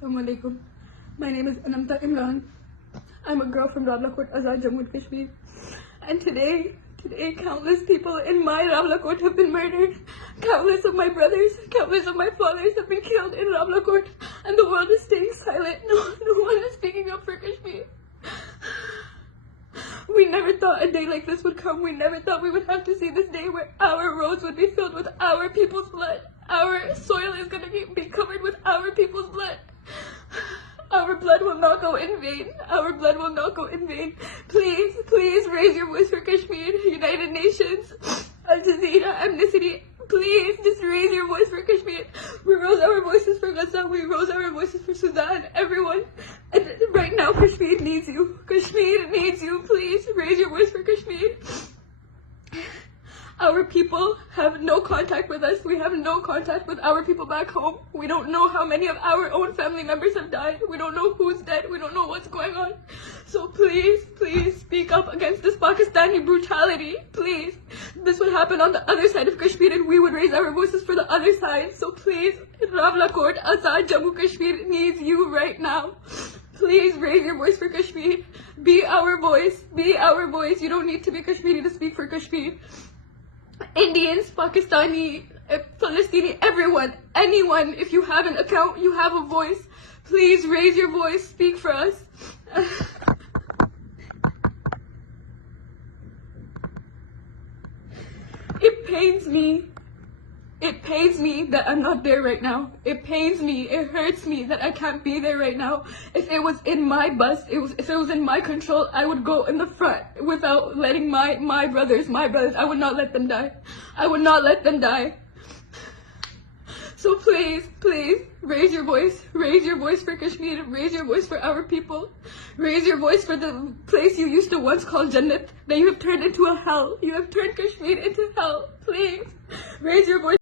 Assalamu alaikum. My name is Anamta Imran. I'm a girl from Rawalakot, Azad, Jammu and Kashmir. And today countless people in my Rawalakot have been murdered. Countless of my brothers, countless of my fathers have been killed in Rawalakot. And the world is staying silent. No one is speaking up for Kashmir. We never thought a day like this would come. We never thought we would have to see this day where our roads would be filled with our people's blood. Our soil is going to be covered with our people's blood. Our blood will not go in vain. Our blood will not go in vain. Please, please raise your voice for Kashmir. United Nations, Al Jazeera, Amnesty, please just raise your voice for Kashmir. We rose our voices for Gaza. We rose our voices for Sudan. Everyone. And right now, Kashmir needs you. Kashmir needs you. Please raise your voice for Kashmir. Our people have no contact with us. We have no contact with our people back home. We don't know how many of our own family members have died. We don't know who's dead. We don't know what's going on. So please, please speak up against this Pakistani brutality. Please. This would happen on the other side of Kashmir and we would raise our voices for the other side. So please, Rawalakot, Azad, Jammu, Kashmir needs you right now. Please raise your voice for Kashmir. Be our voice. Be our voice. You don't need to be Kashmiri to speak for Kashmir. Indians, Pakistani, Palestinian, everyone, anyone, if you have an account, you have a voice, please raise your voice, speak for us. It pains me that I'm not there right now. It pains me, it hurts me that I can't be there right now. If it was in my bus, if it was in my control, I would go in the front without letting my brothers, I would not let them die. I would not let them die. So please, please, raise your voice for Kashmir, raise your voice for our people, raise your voice for the place you used to once call Jannat, that you have turned into a hell. You have turned Kashmir into hell. Please, raise your voice.